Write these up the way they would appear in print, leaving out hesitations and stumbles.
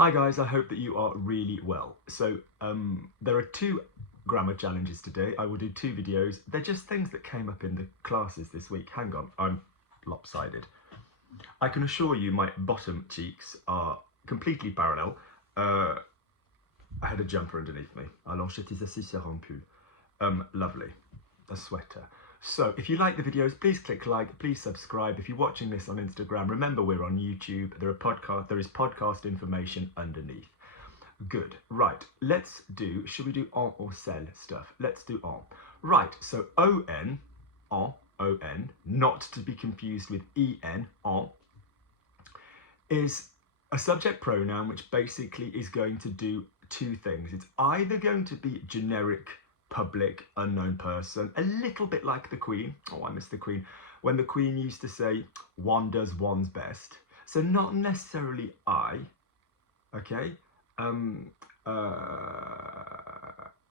Hi guys, I hope that you are really well. So there are two grammar challenges today. I will do two videos. They're just things that came up in the classes this week. Hang on, I'm lopsided. I can assure you my bottom cheeks are completely parallel. I had a jumper underneath me. Alors j'étais assis sur un pull. Lovely. A sweater. So if you like the videos, please click like, please subscribe. If you're watching this on Instagram, remember we're on YouTube. There is podcast information underneath. Good. Right, should we do en or cell stuff? Let's do en. Right, so en, not to be confused with en, is a subject pronoun which basically is going to do two things. It's either going to be generic, public, unknown person, a little bit like the Queen. Oh, I miss the Queen. When the Queen used to say, one does one's best. So not necessarily I, okay?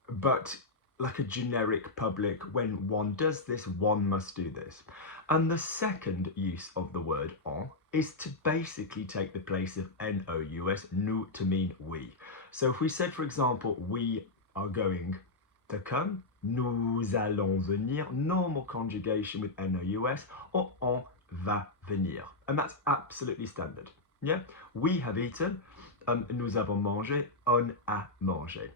But like a generic public, when one does this, one must do this. And the second use of the word en is to basically take the place of nous, nous, to mean we. So if we said, for example, we are going to come, nous allons venir, normal conjugation with nous, or on va venir. And that's absolutely standard. Yeah, we have eaten, nous avons mangé, on a mangé.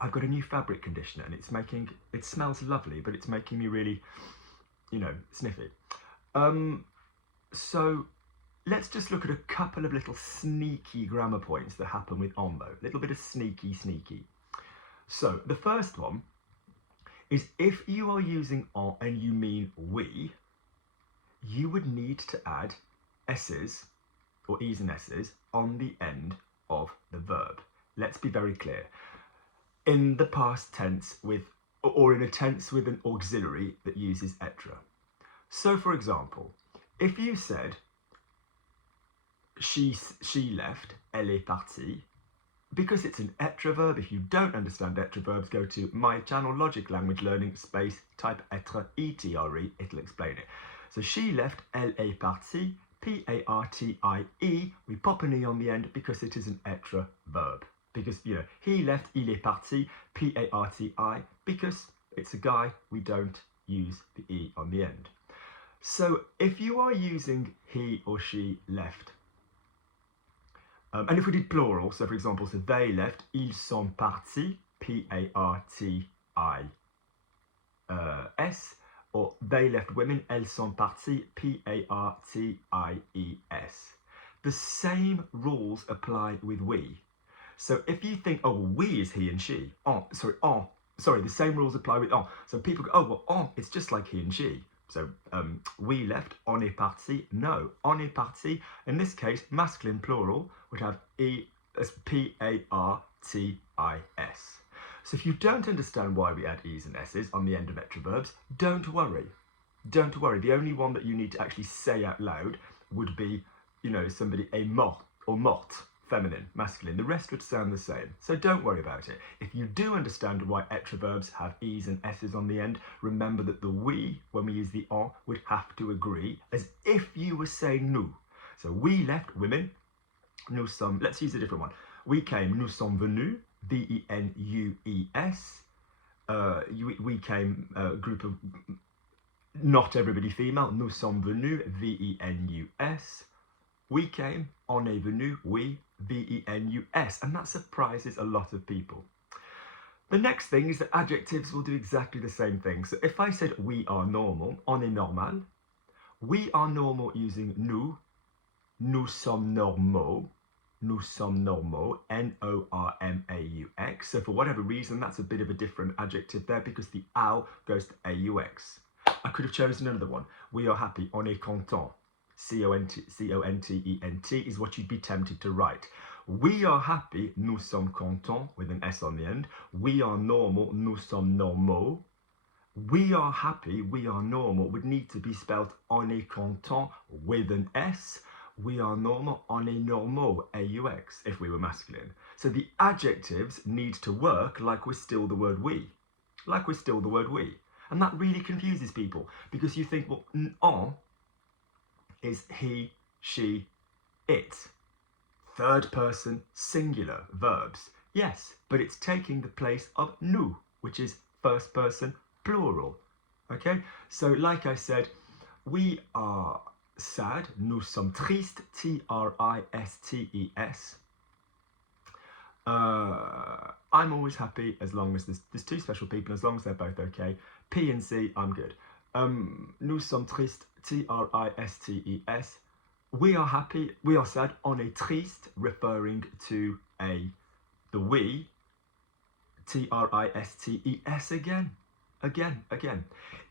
I've got a new fabric conditioner and it smells lovely, but it's making me really, sniffy. So let's just look at a couple of little sneaky grammar points that happen with en though. A little bit of sneaky. So the first one is if you are using en and you mean we, you would need to add s's or e's and s's on the end of the verb. Let's be very clear. In the past tense or in a tense with an auxiliary that uses être. So for example, if you said she left, elle est partie, because it's an être verb, if you don't understand être verbs, go to my channel, Logic Language Learning, space, type être, E-T-R-E, it'll explain it. So she left, elle est partie, P-A-R-T-I-E, we pop an E on the end because it is an être verb. Because, he left, il est parti, P-A-R-T-I, because it's a guy, we don't use the E on the end. So if you are using he or she left, and if we did plural, so for example, so they left, ils sont partis, P-A-R-T-I-S, or they left women, elles sont parties, P-A-R-T-I-E-S. The same rules apply with we. So if you think, oh, well, we is he and she, the same rules apply with en. So people go, oh, well, en, it's just like he and she. So we left, on est parti. No, on est parti. In this case, masculine plural would have E as P-A-R-T-I-S. So if you don't understand why we add E's and S's on the end of être verbs, don't worry. Don't worry. The only one that you need to actually say out loud would be, somebody, a mort or morte, feminine, masculine. The rest would sound the same. So don't worry about it. If you do understand why être verbs have E's and S's on the end, remember that the we, when we use the en, would have to agree as if you were saying nous. So we left, women, nous sommes, let's use a different one. We came, nous sommes venus, V-E-N-U-E-S. We came, a group of, not everybody female, nous sommes venus, V-E-N-U-S. We came, on est venu, we, V-E-N-U-S, and that surprises a lot of people. The next thing is that adjectives will do exactly the same thing. So if I said we are normal, on est normal, we are normal using nous, nous sommes normaux, N-O-R-M-A-U-X. So for whatever reason, that's a bit of a different adjective there because the ow goes to A-U-X. I could have chosen another one. We are happy, on est content. C-O-N-T-E-N-T is what you'd be tempted to write. We are happy, nous sommes contents, with an S on the end. We are normal, nous sommes normaux. We are happy, we are normal would need to be spelled on est content with an S. We are normal, on est normaux, A-U-X, if we were masculine. So the adjectives need to work like we're still the word we. And that really confuses people because you think, well, en is he, she, it. third person singular verbs. Yes, but it's taking the place of nous, which is first person plural. Okay, so like I said, we are sad, nous sommes tristes, T-R-I-S-T-E-S. I'm always happy as long as there's two special people, as long as they're both okay. P and C, I'm good. Nous sommes tristes, T-R-I-S-T-E-S. We are happy, we are sad, on est triste, referring to the we, T-R-I-S-T-E-S again.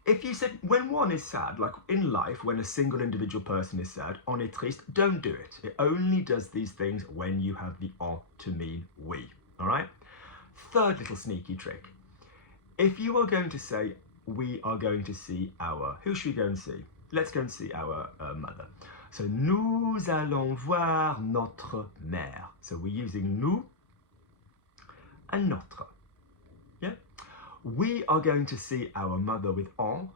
If you said, when one is sad, like in life, when a single individual person is sad, on est triste, don't do it. It only does these things when you have the en to mean we, all right? Third little sneaky trick. If you are going to say, we are going to see our, who should we go and see? Let's go and see our mother. So, nous allons voir notre mère. So we're using nous and notre. Yeah? We are going to see our mother with on.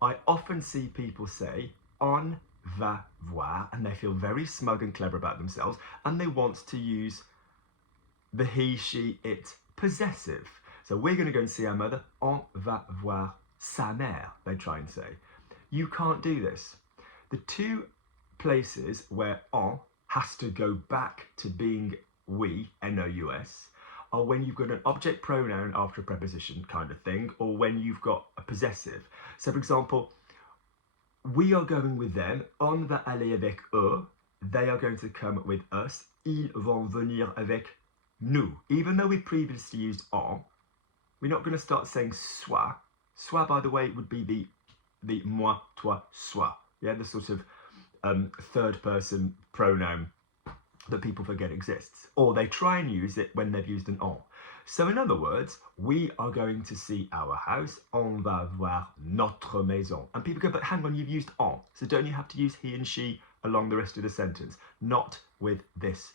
I often see people say on va voir, and they feel very smug and clever about themselves, and they want to use the he, she, it possessive. So we're going to go and see our mother. On va voir sa mère, they try and say. You can't do this. The two places where on has to go back to being we, N-O-U-S, are when you've got an object pronoun after a preposition kind of thing, or when you've got a possessive. So for example, we are going with them, on va aller avec eux, they are going to come with us, ils vont venir avec nous. Even though we previously used en, we're not going to start saying soi. Soi, by the way, would be the moi, toi, soi. Yeah, the sort of third person pronoun that people forget exists, or they try and use it when they've used an en. So in other words, we are going to see our house, on va voir notre maison. And people go, but hang on, you've used en, so don't you have to use he and she along the rest of the sentence? Not with this.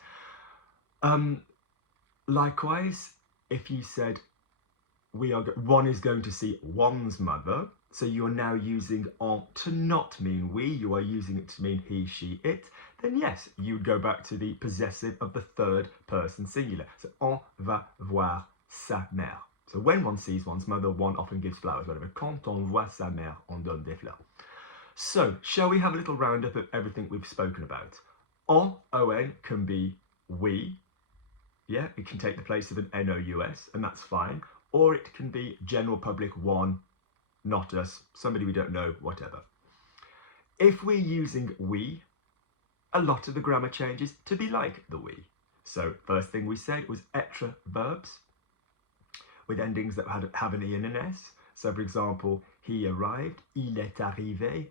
Likewise, if you said one is going to see one's mother, so you're now using en to not mean we, you are using it to mean he, she, it, then yes, you would go back to the possessive of the third person singular. So on va voir sa mère. So when one sees one's mother, one often gives flowers, whatever. Quand on voit sa mère, on donne des fleurs. So, shall we have a little roundup of everything we've spoken about? On, on, can be we. Yeah, it can take the place of an N-O-U-S, and that's fine. Or it can be general public one, not us, somebody we don't know, whatever. If we're using we, a lot of the grammar changes to be like the we. So first thing we said was être verbs with endings that have an E and an S. So for example, he arrived, il est arrivé,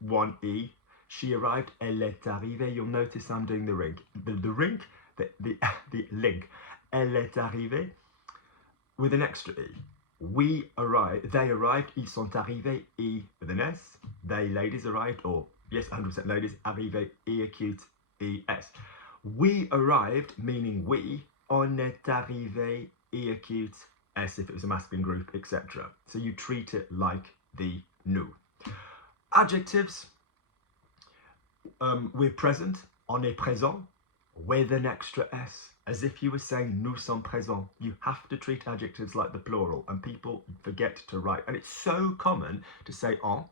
one E. She arrived, elle est arrivée. You'll notice I'm doing the link. The link. Elle est arrivée with an extra E. We arrived, they arrived, ils sont arrivés, E with an S. They ladies arrived, or yes, 100% ladies, arrivés, E acute, E S. We arrived, meaning we, on est arrivé, E acute, S if it was a masculine group, etc. So you treat it like the nous. Adjectives, we're present, on est présent, with an extra S, as if you were saying nous sommes présents. You have to treat adjectives like the plural, and people forget to write. And it's so common to say en,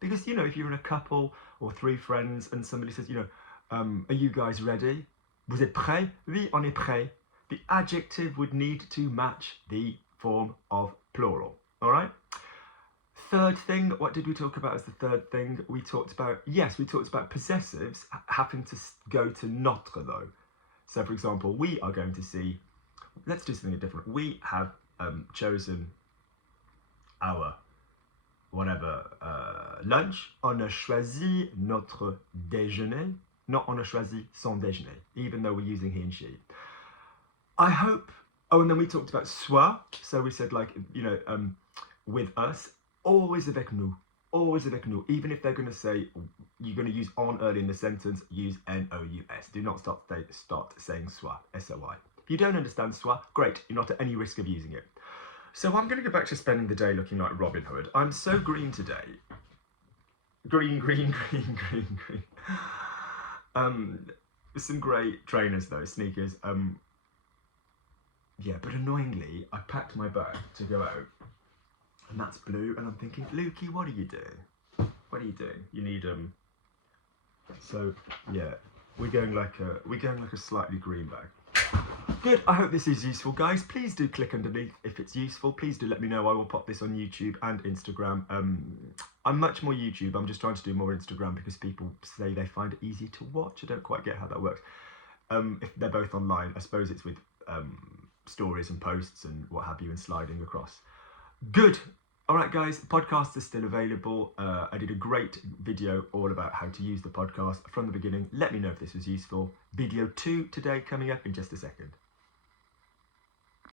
because, you know, if you're in a couple or three friends and somebody says, you know, are you guys ready? Vous êtes prêts? Oui, on est prêts. The adjective would need to match the form of plural, all right? Third thing, what did we talk about as the third thing? We talked about possessives having to go to notre though. So for example, we are going to see, let's do something different. We have chosen our lunch. On a choisi notre déjeuner. Not on a choisi son déjeuner, even though we're using he and she. I hope, and then we talked about soi. So we said, like, you know, with us. Always avec nous, even if they're going to say, you're going to use on early in the sentence, use N-O-U-S. Do not start saying soi, S-O-I. If you don't understand soi, great, you're not at any risk of using it. So I'm going to go back to spending the day looking like Robin Hood. I'm so green today. Green. Some great trainers though, sneakers. Yeah, but annoyingly, I packed my bag to go out, and that's blue, and I'm thinking, Lukey, what are you doing? What are you doing? You need So yeah, we're going like a slightly green bag. Good. I hope this is useful, guys. Please do click underneath if it's useful. Please do let me know. I will pop this on YouTube and Instagram. I'm much more YouTube. I'm just trying to do more Instagram because people say they find it easy to watch. I don't quite get how that works. If they're both online, I suppose it's with stories and posts and what have you, and sliding across. Good. All right, guys, the podcast is still available. I did a great video all about how to use the podcast from the beginning. Let me know if this was useful. Video 2 today coming up in just a second.